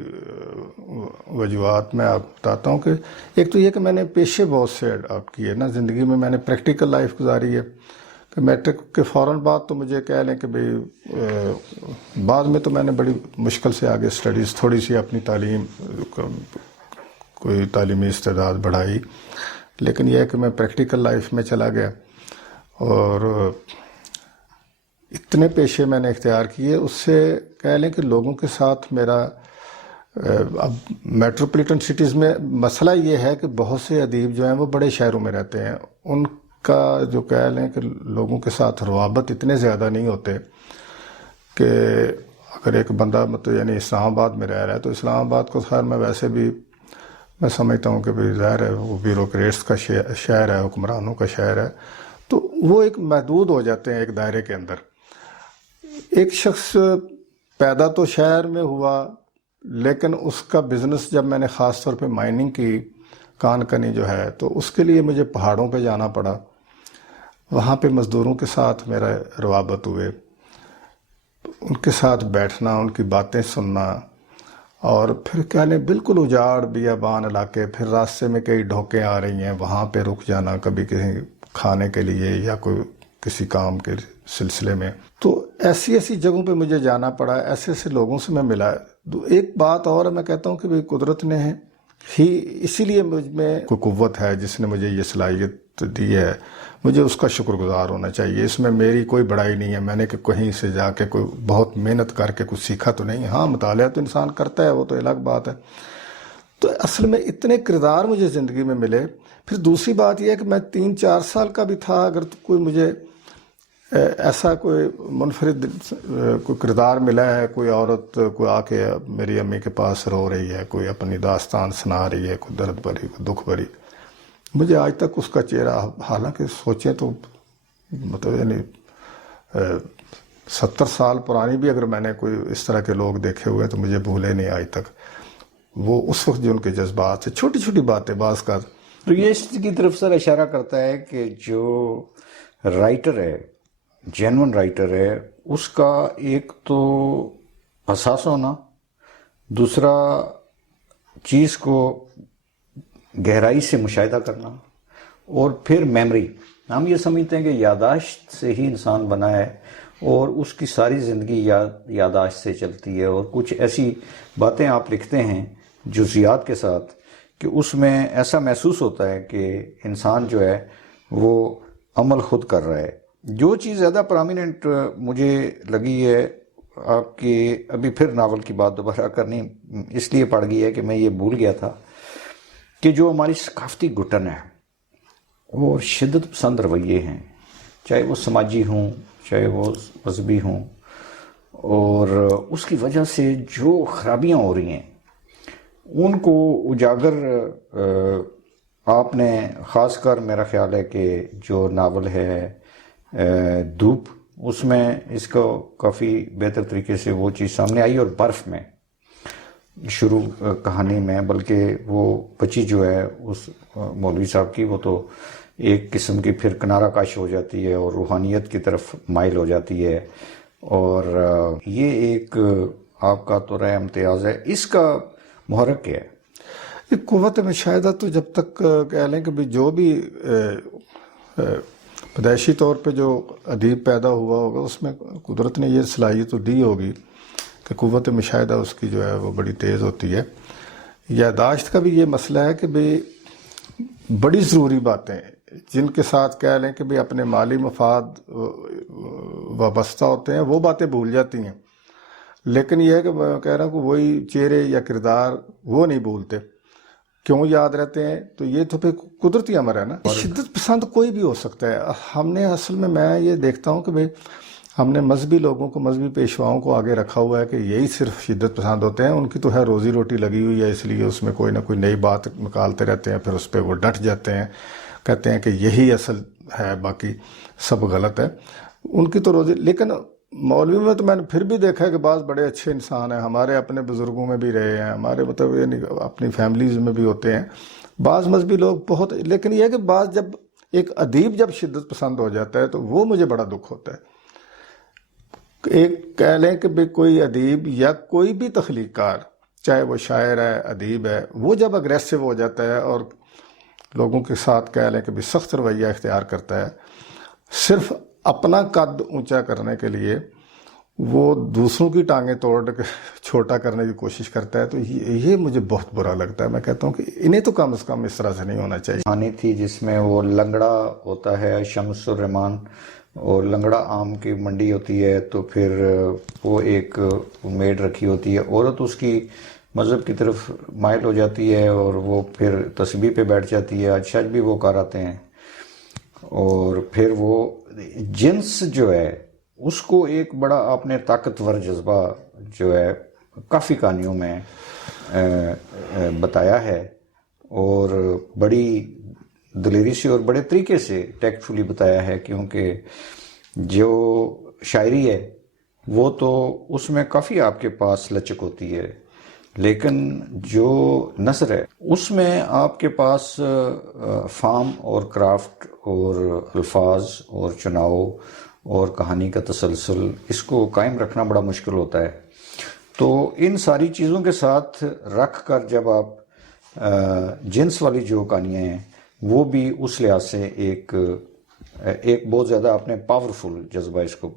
وجوہات میں آپ بتاتا ہوں۔ کہ ایک تو یہ کہ میں نے پیشے بہت سے اڈاپٹ کیے نا زندگی میں، نے پریکٹیکل لائف گزاری ہے، کہ میٹرک کے فوراً بعد تو مجھے کہہ لیں کہ بھئی بعد میں تو میں نے بڑی مشکل سے آگے سٹڈیز، تھوڑی سی اپنی تعلیم، کوئی تعلیمی استعداد بڑھائی، لیکن یہ ہے کہ میں پریکٹیکل لائف میں چلا گیا، اور اتنے پیشے میں نے اختیار کیے، اس سے کہہ لیں کہ لوگوں کے ساتھ میرا، اب میٹروپولیٹن سٹیز میں مسئلہ یہ ہے کہ بہت سے ادیب جو ہیں وہ بڑے شہروں میں رہتے ہیں، ان کا جو کہہ لیں کہ لوگوں کے ساتھ روابط اتنے زیادہ نہیں ہوتے، کہ اگر ایک بندہ مطلب یعنی اسلام آباد میں رہ رہا ہے تو اسلام آباد کو خیر میں ویسے بھی میں سمجھتا ہوں کہ بھی ظاہر ہے وہ بیوروکریٹس کا شہر ہے، حکمرانوں کا شہر ہے، تو وہ ایک محدود ہو جاتے ہیں ایک دائرے کے اندر۔ ایک شخص پیدا تو شہر میں ہوا، لیکن اس کا بزنس جب میں نے خاص طور پہ مائننگ کی، کان کنی جو ہے، تو اس کے لیے مجھے پہاڑوں پہ جانا پڑا، وہاں پہ مزدوروں کے ساتھ میرا روابط ہوئے، ان کے ساتھ بیٹھنا، ان کی باتیں سننا، اور پھر کہہ لیں بالکل اجاڑ بیابان علاقے، پھر راستے میں کئی ڈھوکیں آ رہی ہیں، وہاں پہ رک جانا کبھی کہیں کھانے کے لیے یا کوئی کسی کام کے سلسلے میں. تو ایسی ایسی جگہوں پہ مجھے جانا پڑا، ایسے ایسے لوگوں سے میں ملا. ایک بات اور میں کہتا ہوں کہ بھئی قدرت نے ہی اسی لیے مجھ میں کوئی قوت ہے جس نے مجھے یہ صلاحیت دی ہے، مجھے اس کا شکر گزار ہونا چاہیے. اس میں میری کوئی بڑائی نہیں ہے، میں نے کہ کہیں سے جا کے کوئی بہت محنت کر کے کچھ سیکھا تو نہیں. ہاں مطالعہ تو انسان کرتا ہے، وہ تو الگ بات ہے. تو اصل میں اتنے کردار مجھے زندگی میں ملے. پھر دوسری بات یہ ہے کہ میں 3-4 سال کا بھی تھا، اگر کوئی مجھے ایسا کوئی منفرد کوئی کردار ملا ہے، کوئی عورت کوئی آ کے میری امی کے پاس رو رہی ہے، کوئی اپنی داستان سنا رہی ہے، کوئی درد بھری، کوئی دکھ بھری، مجھے آج تک اس کا چہرہ، حالانکہ سوچیں تو مطلب یعنی 70 سال پرانی بھی اگر میں نے کوئی اس طرح کے لوگ دیکھے ہوئے تو مجھے بھولے نہیں آج تک. وہ اس وقت جو ان کے جذبات سے چھوٹی چھوٹی باتیں بعض کا. تو یہ اس کی طرف سر اشارہ کرتا ہے کہ جو رائٹر ہے، جینون رائٹر ہے، اس کا ایک تو حساس ہونا، دوسرا چیز کو گہرائی سے مشاہدہ کرنا، اور پھر میموری. ہم یہ سمجھتے ہیں کہ یادداشت سے ہی انسان بنا ہے، اور اس کی ساری زندگی یادداشت سے چلتی ہے. اور کچھ ایسی باتیں آپ لکھتے ہیں جزیات کے ساتھ کہ اس میں ایسا محسوس ہوتا ہے کہ انسان جو ہے وہ عمل خود کر رہا ہے. جو چیز زیادہ پرامیننٹ مجھے لگی ہے آپ کی، ابھی پھر ناول کی بات دوبارہ کرنی اس لیے پڑ گئی ہے کہ میں یہ بھول گیا تھا کہ جو ہماری ثقافتی گھٹن ہے اور شدت پسند رویے ہیں، چاہے وہ سماجی ہوں چاہے وہ مذہبی ہوں، اور اس کی وجہ سے جو خرابیاں ہو رہی ہیں ان کو اجاگر آپ نے، خاص کر میرا خیال ہے کہ جو ناول ہے دھوپ، اس میں اس کو کافی بہتر طریقے سے وہ چیز سامنے آئی. اور برف میں شروع کہانی میں، بلکہ وہ بچی جو ہے اس مولوی صاحب کی، وہ تو ایک قسم کی پھر کنارہ کش ہو جاتی ہے اور روحانیت کی طرف مائل ہو جاتی ہے. اور یہ ایک آپ کا تو رائے امتیاز ہے. اس کا محرک کیا ہے؟ ایک قوت مشاہدہ تو جب تک کہہ لیں کہ بھی جو بھی پیدائشی طور پہ جو ادیب پیدا ہوا ہوگا، اس میں قدرت نے یہ صلاحیت تو دی ہوگی کہ قوت مشاہدہ اس کی جو ہے وہ بڑی تیز ہوتی ہے. یادداشت کا بھی یہ مسئلہ ہے کہ بھی بڑی ضروری باتیں جن کے ساتھ کہہ لیں کہ بھی اپنے مالی مفاد وابستہ ہوتے ہیں، وہ باتیں بھول جاتی ہیں. لیکن یہ ہے کہ میں کہہ رہا ہوں کہ وہی چہرے یا کردار وہ نہیں بھولتے. کیوں یاد رہتے ہیں؟ تو یہ تو پھر قدرتی امر ہے نا. شدت پسند کوئی بھی ہو سکتا ہے. ہم نے اصل میں یہ دیکھتا ہوں کہ بھئی ہم نے مذہبی لوگوں کو، مذہبی پیشواؤں کو آگے رکھا ہوا ہے کہ یہی صرف شدت پسند ہوتے ہیں. ان کی تو ہے روزی روٹی لگی ہوئی ہے، اس لیے اس میں کوئی نہ کوئی نئی بات نکالتے رہتے ہیں، پھر اس پہ وہ ڈٹ جاتے ہیں، کہتے ہیں کہ یہی اصل ہے، باقی سب غلط ہے. ان کی تو روزی. لیکن مولوی میں تو میں نے پھر بھی دیکھا ہے کہ بعض بڑے اچھے انسان ہیں، ہمارے اپنے بزرگوں میں بھی رہے ہیں، ہمارے مطلب یعنی اپنی فیملیز میں بھی ہوتے ہیں بعض مذہبی لوگ بہت. لیکن یہ ہے کہ بعض جب ایک ادیب جب شدت پسند ہو جاتا ہے تو وہ مجھے بڑا دکھ ہوتا ہے. ایک کہہ لیں کہ بھی کوئی ادیب یا کوئی بھی تخلیق کار، چاہے وہ شاعر ہے، ادیب ہے، وہ جب اگریسو ہو جاتا ہے اور لوگوں کے ساتھ کہہ لیں کہ بھی سخت رویہ اختیار کرتا ہے، صرف اپنا قد اونچا کرنے کے لیے وہ دوسروں کی ٹانگیں توڑ کے چھوٹا کرنے کی کوشش کرتا ہے، تو یہ مجھے بہت برا لگتا ہے. میں کہتا ہوں کہ انہیں تو کم از کم اس طرح سے نہیں ہونا چاہیے. کہانی تھی جس میں وہ لنگڑا ہوتا ہے شمس الرحمان، اور لنگڑا آم کی منڈی ہوتی ہے، تو پھر وہ ایک میڈ رکھی ہوتی ہے، عورت اس کی مذہب کی طرف مائل ہو جاتی ہے اور وہ پھر تسبیح پہ بیٹھ جاتی ہے، اچھا بھی وہ کر آتے ہیں، اور پھر وہ جنس جو ہے اس کو ایک بڑا آپ نے طاقتور جذبہ جو ہے کافی کہانیوں میں بتایا ہے، اور بڑی دلیری سے اور بڑے طریقے سے ٹیکٹفلی بتایا ہے. کیونکہ جو شاعری ہے وہ تو اس میں کافی آپ کے پاس لچک ہوتی ہے، لیکن جو نثر ہے اس میں آپ کے پاس فارم اور کرافٹ اور الفاظ اور چناؤ اور کہانی کا تسلسل، اس کو قائم رکھنا بڑا مشکل ہوتا ہے. تو ان ساری چیزوں کے ساتھ رکھ کر جب آپ جنس والی جو کہانیاں ہیں وہ بھی اس لحاظ سے ایک بہت زیادہ آپ نے پاورفل جذبہ اس کو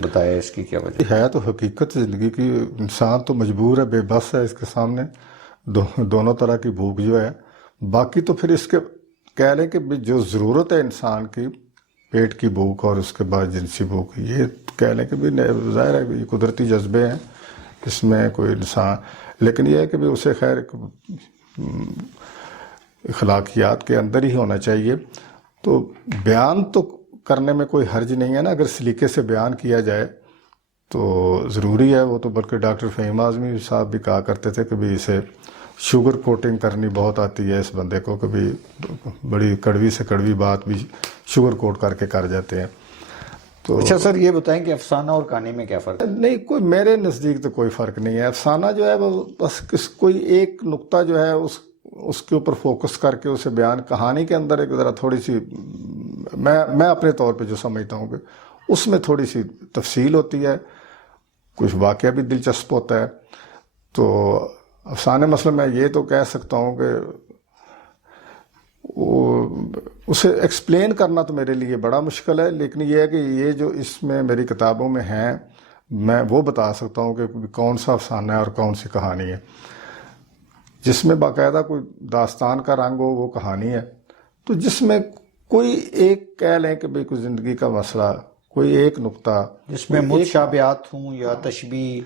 بتایا. اس کی کیا وجہ ہے؟ تو حقیقت زندگی کی، انسان تو مجبور ہے، بے بس ہے اس کے سامنے. دونوں طرح کی بھوک جو ہے. باقی تو پھر اس کے کہہ لیں کہ جو ضرورت ہے انسان کی، پیٹ کی بھوک اور اس کے بعد جنسی بھوک، یہ کہہ لیں کہ ظاہر ہے یہ قدرتی جذبے ہیں، اس میں کوئی انسان، لیکن یہ ہے کہ اسے خیر اخلاقیات کے اندر ہی ہونا چاہیے. تو بیان تو کرنے میں کوئی حرج نہیں ہے نا، اگر سلیقے سے بیان کیا جائے تو ضروری ہے وہ تو. بلکہ ڈاکٹر فہیم اعظمی صاحب بھی کہا کرتے تھے کہ بھی اسے شوگر کوٹنگ کرنی بہت آتی ہے اس بندے کو، کہ بھی بڑی کڑوی سے کڑوی بات بھی شوگر کوٹ کر کے کر جاتے ہیں. تو اچھا سر، یہ بتائیں کہ افسانہ اور کہانی میں کیا فرق ہے؟ نہیں، کوئی میرے نزدیک تو کوئی فرق نہیں ہے. افسانہ جو ہے وہ بس کوئی ایک نقطہ جو ہے اس کے اوپر فوکس کر کے اسے بیان. کہانی کے اندر ایک ذرا تھوڑی سی میں اپنے طور پہ جو سمجھتا ہوں کہ اس میں تھوڑی سی تفصیل ہوتی ہے، کچھ واقعہ بھی دلچسپ ہوتا ہے. تو افسانے مثلا میں یہ تو کہہ سکتا ہوں کہ اسے ایکسپلین کرنا تو میرے لیے بڑا مشکل ہے، لیکن یہ ہے کہ یہ جو اس میں میری کتابوں میں ہیں میں وہ بتا سکتا ہوں کہ کون سا افسانہ ہے اور کون سی کہانی ہے. جس میں باقاعدہ کوئی داستان کا رنگ ہو وہ کہانی ہے. تو جس میں کوئی ایک کہہ لیں کہ بھئی کوئی زندگی کا مسئلہ، کوئی ایک نقطہ جس میں متشابہات ہوں یا تشبیہ،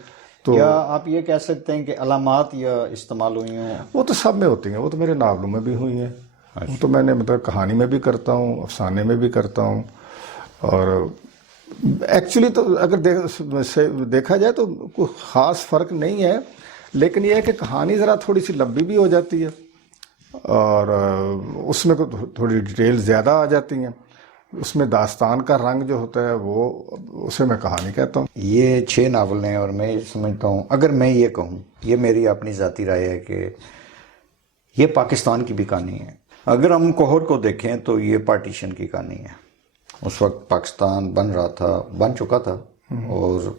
یا آپ یہ کہہ سکتے ہیں کہ علامات یا استعمال ہوئی ہوں. وہ تو سب میں ہوتی ہیں، وہ تو میرے ناولوں میں بھی ہوئی ہیں. وہ تو میں نے مطلب کہانی میں بھی کرتا ہوں، افسانے میں بھی کرتا ہوں. اور ایکچولی تو اگر دیکھا جائے تو کوئی خاص فرق نہیں ہے، لیکن یہ ہے کہ کہانی ذرا تھوڑی سی لمبی بھی ہو جاتی ہے اور اس میں تھوڑی ڈیٹیل زیادہ آ جاتی ہیں. اس میں داستان کا رنگ جو ہوتا ہے وہ اسے میں کہانی کہتا ہوں. یہ 6 ناول ہیں اور میں یہ سمجھتا ہوں، اگر میں یہ کہوں، یہ میری اپنی ذاتی رائے ہے کہ یہ پاکستان کی بھی کہانی ہے. اگر ہم کوہر کو دیکھیں تو یہ پارٹیشن کی کہانی ہے. اس وقت پاکستان بن چکا تھا اور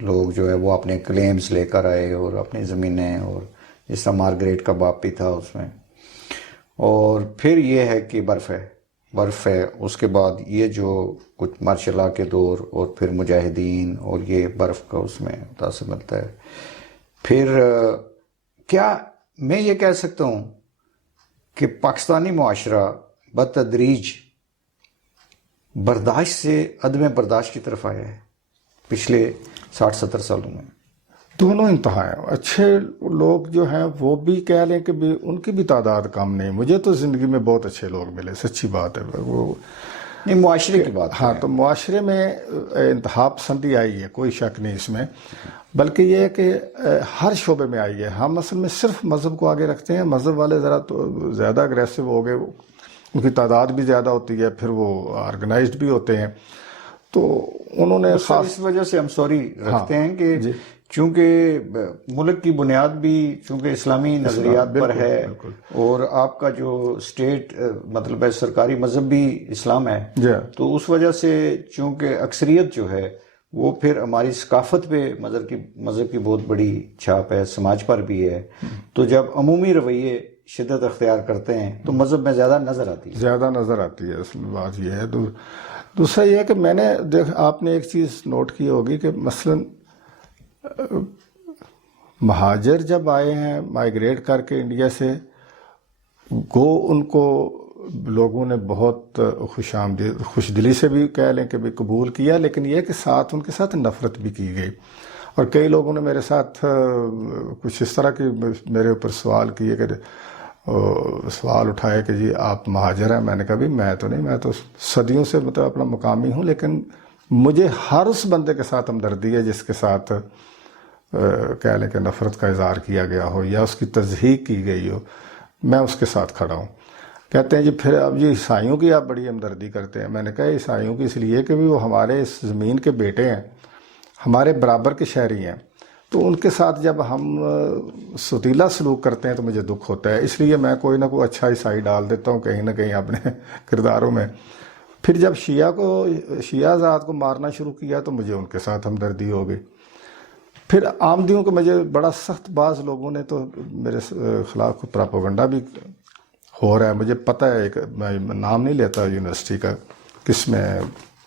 لوگ جو ہے وہ اپنے کلیمز لے کر آئے اور اپنی زمینیں، اور جس طرح مارگریٹ کا باپ بھی تھا اس میں. اور پھر یہ ہے کہ برف ہے. اس کے بعد یہ جو کچھ مارشل لا کے دور اور پھر مجاہدین اور یہ برف کا اس میں تاثر ملتا ہے. پھر کیا میں یہ کہہ سکتا ہوں کہ پاکستانی معاشرہ بتدریج برداشت سے عدم برداشت کی طرف آیا ہے پچھلے 60-70 سالوں میں؟ دونوں انتہائیں. اچھے لوگ جو ہیں وہ بھی کہہ لیں کہ بھی ان کی بھی تعداد کم نہیں. مجھے تو زندگی میں بہت اچھے لوگ ملے، سچی بات ہے. وہ نہیں، معاشرے کی بات. ہاں، تو معاشرے میں انتہا پسندی آئی ہے، کوئی شک نہیں اس میں. بلکہ یہ ہے کہ ہر شعبے میں آئی ہے. ہم اصل میں صرف مذہب کو آگے رکھتے ہیں. مذہب والے ذرا تو زیادہ اگریسو ہو گئے، ان کی تعداد بھی زیادہ ہوتی ہے، پھر وہ آرگنائزڈ بھی ہوتے ہیں. تو انہوں نے خاص اس وجہ سے ہم سوری رکھتے ہیں کہ چونکہ ملک کی بنیاد بھی چونکہ اسلامی نظریات پر ہے، اور آپ کا جو اسٹیٹ مطلب ہے سرکاری مذہب بھی اسلام ہے، تو اس وجہ سے چونکہ اکثریت جو ہے وہ پھر ہماری ثقافت پہ مذہب کی بہت بڑی چھاپ ہے، سماج پر بھی ہے. تو جب عمومی رویے شدت اختیار کرتے ہیں تو مذہب میں زیادہ نظر آتی ہے. اصل بات یہ ہے. دوسرا یہ ہے کہ میں نے آپ نے ایک چیز نوٹ کی ہوگی کہ مثلا مہاجر جب آئے ہیں مائیگریٹ کر کے انڈیا سے، ان کو لوگوں نے بہت خوش دلی سے بھی کہہ لیں کہ بھی قبول کیا، لیکن یہ کہ ساتھ ان کے ساتھ نفرت بھی کی گئی. اور کئی لوگوں نے میرے ساتھ کچھ اس طرح کی میرے اوپر سوال کیے کہ سوال اٹھائے کہ جی آپ مہاجر ہیں. میں نے کہا بھی میں تو نہیں، میں تو صدیوں سے مطلب اپنا مقامی ہوں، لیکن مجھے ہر اس بندے کے ساتھ ہمدردی ہے جس کے ساتھ کہہ لیں کہ نفرت کا اظہار کیا گیا ہو یا اس کی تضحیق کی گئی ہو، میں اس کے ساتھ کھڑا ہوں. کہتے ہیں جی پھر اب یہ عیسائیوں کی آپ بڑی ہمدردی کرتے ہیں. میں نے کہا عیسائیوں کی اس لیے کہ وہ ہمارے اس زمین کے بیٹے ہیں، ہمارے برابر کے شہری ہیں. تو ان کے ساتھ جب ہم ستیلا سلوک کرتے ہیں تو مجھے دکھ ہوتا ہے. اس لیے میں کوئی نہ کوئی اچھا عیسائی ڈال دیتا ہوں کہیں نہ کہیں اپنے کرداروں میں. پھر جب شیعہ ذات کو مارنا شروع کیا تو مجھے ان کے ساتھ ہمدردی ہو گئی. پھر آمدیوں کو مجھے بڑا سخت، بعض لوگوں نے تو میرے خلاف کو پراپوگنڈا بھی ہو رہا ہے. مجھے پتہ ہے، ایک میں نام نہیں لیتا یونیورسٹی کا، کس میں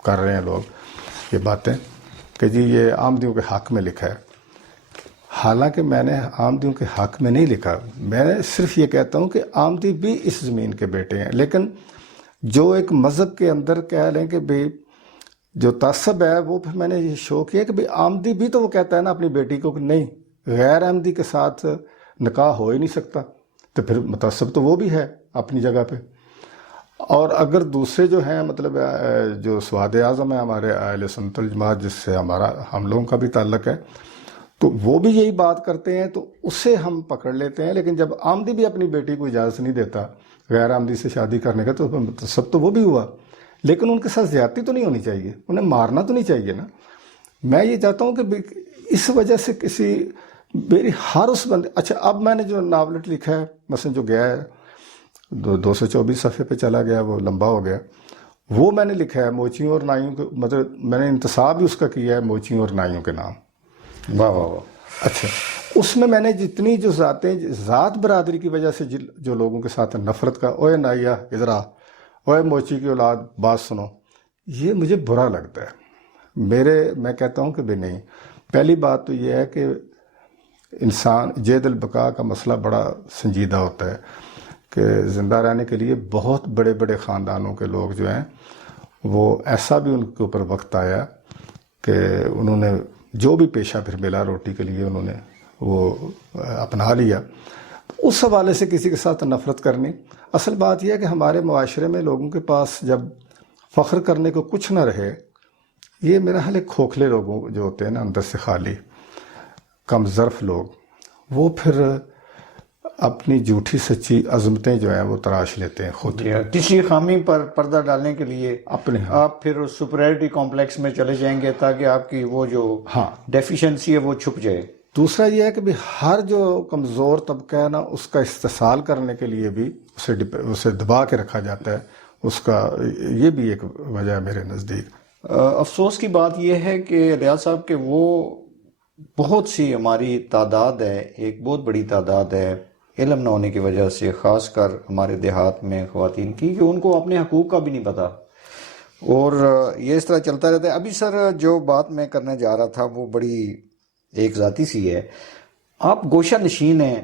کر رہے ہیں لوگ یہ باتیں کہ جی یہ آمدیوں کے حق میں لکھا ہے. حالانکہ میں نے آمدیوں کے حق میں نہیں لکھا. میں نے صرف یہ کہتا ہوں کہ آمدی بھی اس زمین کے بیٹے ہیں. لیکن جو ایک مذہب کے اندر کہہ لیں کہ بھئی جو تعصب ہے، وہ پھر میں نے یہ شو کیا کہ بھئی آمدی بھی تو وہ کہتا ہے نا اپنی بیٹی کو کہ نہیں، غیر آمدی کے ساتھ نکاح ہو ہی نہیں سکتا. تو پھر متعصب تو وہ بھی ہے اپنی جگہ پہ. اور اگر دوسرے جو ہیں، مطلب جو سواد اعظم ہے ہمارے اہل سنت الجماعت، جس سے ہم لوگوں کا بھی تعلق ہے، تو وہ بھی یہی بات کرتے ہیں، تو اسے ہم پکڑ لیتے ہیں. لیکن جب آمدی بھی اپنی بیٹی کو اجازت نہیں دیتا غیر آمدی سے شادی کرنے کا، تو متعصب تو وہ بھی ہوا. لیکن ان کے ساتھ زیادتی تو نہیں ہونی چاہیے، انہیں مارنا تو نہیں چاہیے نا. میں یہ چاہتا ہوں کہ اس وجہ سے کسی میری ہر اس بندے، اچھا اب میں نے جو ناولٹ لکھا ہے، مثلا جو گیا ہے 224 صفحے پہ چلا گیا، وہ لمبا ہو گیا، وہ میں نے لکھا ہے موچیوں اور نائیوں کے، مطلب میں نے انتصاب بھی اس کا کیا ہے موچیوں اور نائیوں کے نام. واہ واہ واہ. اچھا اس میں نے جتنی جو ذات برادری کی وجہ سے جو لوگوں کے ساتھ نفرت کا، اوے نائیا ادھر آ، اوے موچی کی اولاد بات سنو، یہ مجھے برا لگتا ہے. میں کہتا ہوں کہ بھی نہیں. پہلی بات تو یہ ہے کہ انسان جید البقاء کا مسئلہ بڑا سنجیدہ ہوتا ہے کہ زندہ رہنے کے لیے بہت بڑے بڑے خاندانوں کے لوگ جو ہیں، وہ ایسا بھی ان کے اوپر وقت آیا کہ انہوں نے جو بھی پیشہ پھر ملا روٹی کے لیے انہوں نے وہ اپنا لیا. اس حوالے سے کسی کے ساتھ نفرت کرنی، اصل بات یہ ہے کہ ہمارے معاشرے میں لوگوں کے پاس جب فخر کرنے کو کچھ نہ رہے، یہ میرا حال ایک کھوکھلے لوگوں جو ہوتے ہیں نا، اندر سے خالی کم ظرف لوگ، وہ پھر اپنی جھوٹی سچی عظمتیں جو ہیں وہ تراش لیتے ہیں خود. کسی خامی پر پردہ ڈالنے کے لیے اپنے آپ پھر سپریورٹی کمپلیکس میں چلے جائیں گے تاکہ آپ کی وہ جو ڈیفیشنسی ہے وہ چھپ جائے. دوسرا یہ ہے کہ ہر جو کمزور طبقہ ہے نا، اس کا استحصال کرنے کے لیے بھی اسے دبا کے رکھا جاتا ہے. اس کا یہ بھی ایک وجہ ہے میرے نزدیک. افسوس کی بات یہ ہے کہ ریاض صاحب کہ وہ بہت سی ہماری تعداد ہے، ایک بہت بڑی تعداد ہے علم نہ ہونے کی وجہ سے، خاص کر ہمارے دیہات میں خواتین کی، کہ ان کو اپنے حقوق کا بھی نہیں پتا، اور یہ اس طرح چلتا رہتا ہے. ابھی سر جو بات میں کرنے جا رہا تھا وہ بڑی ایک ذاتی سی ہے. آپ گوشہ نشین ہیں،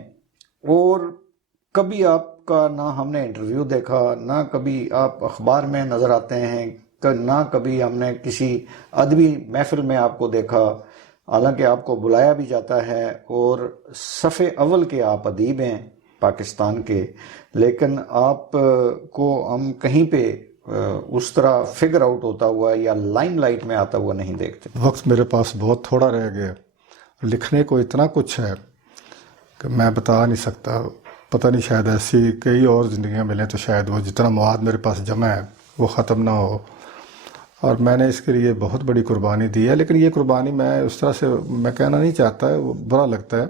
اور کبھی آپ کا نہ ہم نے انٹرویو دیکھا، نہ کبھی آپ اخبار میں نظر آتے ہیں، نہ کبھی ہم نے کسی ادبی محفل میں آپ کو دیکھا، حالانکہ آپ کو بلایا بھی جاتا ہے اور صف اول کے آپ ادیب ہیں پاکستان کے، لیکن آپ کو ہم کہیں پہ اس طرح فگر آؤٹ ہوتا ہوا یا لائم لائٹ میں آتا ہوا نہیں دیکھتے. وقت میرے پاس بہت تھوڑا رہ گیا، لکھنے کو اتنا کچھ ہے کہ میں بتا نہیں سکتا. پتہ نہیں، شاید ایسی کئی اور زندگیاں ملیں تو شاید وہ جتنا مواد میرے پاس جمع ہے وہ ختم نہ ہو. اور میں نے اس کے لیے بہت بڑی قربانی دی ہے، لیکن یہ قربانی میں اس طرح سے میں کہنا نہیں چاہتا ہے، وہ برا لگتا ہے.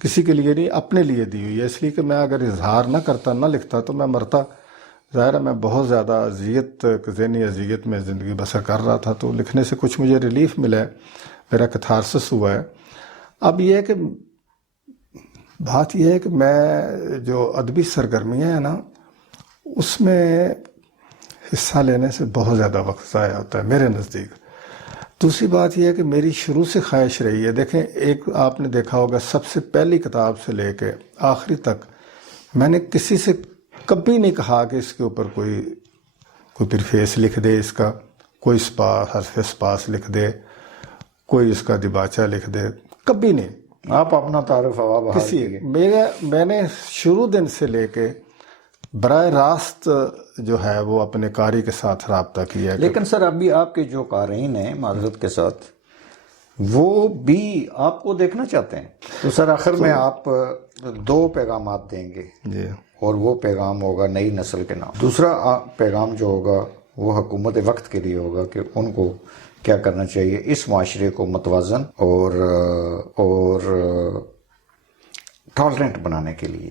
کسی کے لیے نہیں، اپنے لیے دی ہوئی ہے، اس لیے کہ میں اگر اظہار نہ کرتا، نہ لکھتا تو میں مرتا. ظاہر ہے میں بہت زیادہ اذیت، ذہنی اذیت میں زندگی بسر کر رہا تھا، تو لکھنے سے کچھ مجھے ریلیف ملا ہے، میرا کتھارسس ہوا ہے. اب یہ ہے کہ بات یہ ہے کہ میں جو ادبی سرگرمیاں ہیں نا، اس میں حصہ لینے سے بہت زیادہ وقت ضائع ہوتا ہے میرے نزدیک. دوسری بات یہ ہے کہ میری شروع سے خواہش رہی ہے، دیکھیں ایک آپ نے دیکھا ہوگا سب سے پہلی کتاب سے لے کے آخری تک میں نے کسی سے کبھی نہیں کہا کہ اس کے اوپر کوئی پریفیس لکھ دے، اس کا کوئی حرف سپاس لکھ دے، کوئی اس کا دباچہ لکھ دے، کبھی نہیں. آپ اپنا تعارف ہوا بہار کسی میں نے شروع دن سے لے کے براہ راست جو ہے وہ اپنے قاری کے ساتھ رابطہ کیا ہے. لیکن سر ابھی آپ کے جو قارئین ہیں معذرت کے ساتھ، وہ بھی آپ کو دیکھنا چاہتے ہیں. تو سر آخر میں آپ 2 پیغامات دیں گے جی، اور وہ پیغام ہوگا نئی نسل کے نام. دوسرا پیغام جو ہوگا وہ حکومت وقت کے لیے ہوگا کہ ان کو کیا کرنا چاہیے اس معاشرے کو متوازن اور ٹالرنٹ بنانے کے لیے.